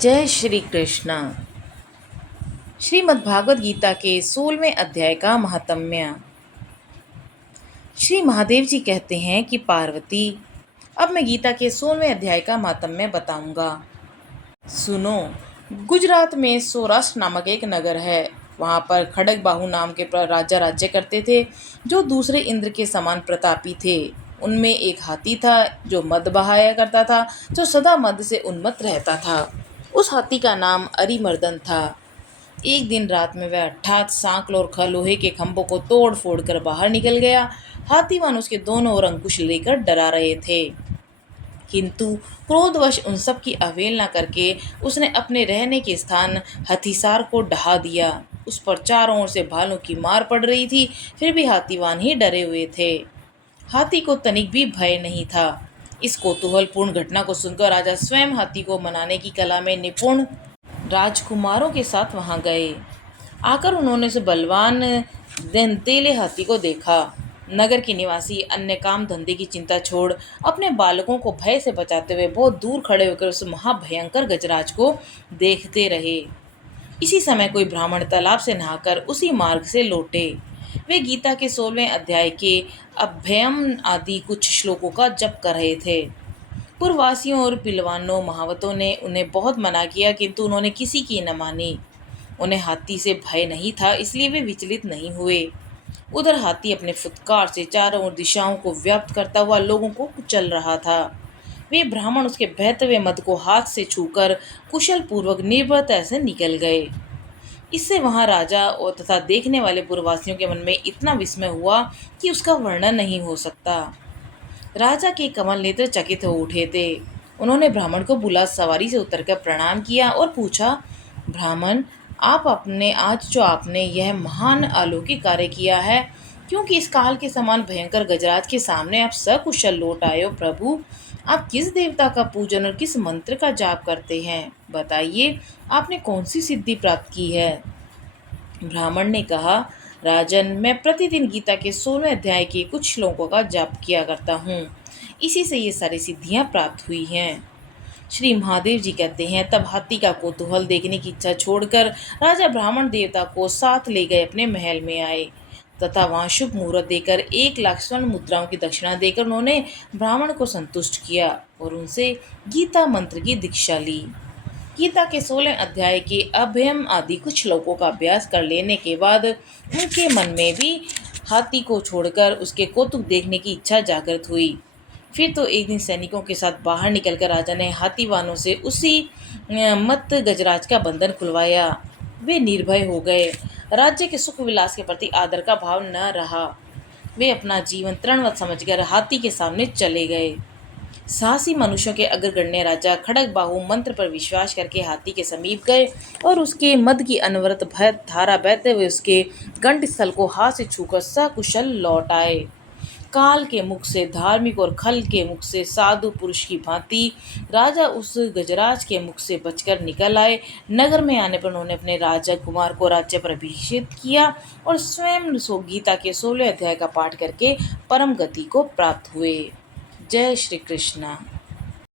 जय श्री कृष्ण। श्रीमद् भागवत गीता के 16वें अध्याय का महात्म्य। श्री महादेव जी कहते हैं कि पार्वती, अब मैं गीता के 16वें अध्याय का महात्म्य बताऊंगा। सुनो, गुजरात में सौराष्ट्र नामक एक नगर है। वहाँ पर खड़ग बाहु नाम के राजा राज्य करते थे, जो दूसरे इंद्र के समान प्रतापी थे। उनमें एक हाथी था जो मद बहाया करता था, जो सदा मद से उन्मत्त रहता था। उस हाथी का नाम अरिमर्दन था। एक दिन रात में वह हठात सांकल और लोहे के खंभों को तोड़ फोड़ कर बाहर निकल गया। हाथीवान उसके दोनों ओर अंकुश लेकर डरा रहे थे, किंतु क्रोधवश उन सब की अवहेलना करके उसने अपने रहने के स्थान हथिसार को ढहा दिया। उस पर चारों ओर से भालों की मार पड़ रही थी, फिर भी हाथीवान ही डरे हुए थे। हाथी को तनिक भी भय नहीं था। इस कौतूहलपूर्ण घटना को सुनकर राजा स्वयं हाथी को मनाने की कला में निपुण राजकुमारों के साथ वहां गए। आकर उन्होंने उस बलवान दंतेले हाथी को देखा। नगर के निवासी अन्य काम धंधे की चिंता छोड़ अपने बालकों को भय से बचाते हुए बहुत दूर खड़े होकर उस महाभयंकर गजराज को देखते रहे। इसी समय कोई ब्राह्मण तालाब से नहाकर उसी मार्ग से लौटे। वे गीता के 16वें अध्याय के अभ्यम आदि कुछ श्लोकों का जप कर रहे थे। पूर्ववासियों और पिलवानों महावतों ने उन्हें बहुत मना किया, किंतु उन्होंने किसी की न मानी। उन्हें हाथी से भय नहीं था, इसलिए वे विचलित नहीं हुए। उधर हाथी अपने फुत्कार से चारों ओर दिशाओं को व्याप्त करता हुआ लोगों को कुचल रहा था। वे ब्राह्मण उसके बहते हुए मद को हाथ से छूकर कुशल पूर्वक निर्भयता से निकल गए। इससे वहां राजा और तथा देखने वाले पूर्ववासियों के मन में इतना विस्मय हुआ कि उसका वर्णन नहीं हो सकता। राजा के कमल नेत्र चकित हो उठे थे। उन्होंने ब्राह्मण को बुला सवारी से उतरकर प्रणाम किया और पूछा, ब्राह्मण, आपने यह महान अलौकिक कार्य किया है, क्योंकि इस काल के समान भयंकर गजराज के सामने आप सकुशल लौट आए हो। प्रभु, आप किस देवता का पूजन और किस मंत्र का जाप करते हैं? बताइए, आपने कौन सी सिद्धि प्राप्त की है? ब्राह्मण ने कहा, राजन, मैं प्रतिदिन गीता के 16वें अध्याय के कुछ श्लोकों का जाप किया करता हूँ। इसी से ये सारी सिद्धियां प्राप्त हुई हैं। श्री महादेव जी कहते हैं, तब हाथी का कौतूहल देखने की इच्छा छोड़कर राजा ब्राह्मण देवता को साथ ले गए अपने महल में आए तथा वहां शुभ मुहूर्त देकर 1,00,000 स्वर्ण मुद्राओं की दक्षिणा देकर उन्होंने ब्राह्मण को संतुष्ट किया और उनसे गीता मंत्र की दीक्षा ली। गीता के 16 अध्याय के अभ्यम आदि कुछ श्लोकों का अभ्यास कर लेने के बाद उनके मन में भी हाथी को छोड़कर उसके कौतुक देखने की इच्छा जागृत हुई। फिर तो एक दिन सैनिकों के साथ बाहर निकलकर राजा ने हाथीवानों से उसी मत गजराज का बंधन खुलवाया। वे निर्भय हो गए। राज्य के सुख विलास के प्रति आदर का भाव न रहा। वे अपना जीवन तृणवत समझकर हाथी के सामने चले गए। साहसी मनुष्यों के अग्रगण्य राजा खड़ग बाहु मंत्र पर विश्वास करके हाथी के समीप गए और उसके मद की अनवरत भय धारा बहते हुए उसके कंठ स्थल को हाथ से छूकर सकुशल लौट आए। काल के मुख से धार्मिक और खल के मुख से साधु पुरुष की भांति राजा उस गजराज के मुख से बचकर निकल आए। नगर में आने पर उन्होंने अपने राजा कुमार को राज्य पर अभिषेक किया और स्वयं गीता के 16 अध्याय का पाठ करके परम गति को प्राप्त हुए। जय श्री कृष्ण।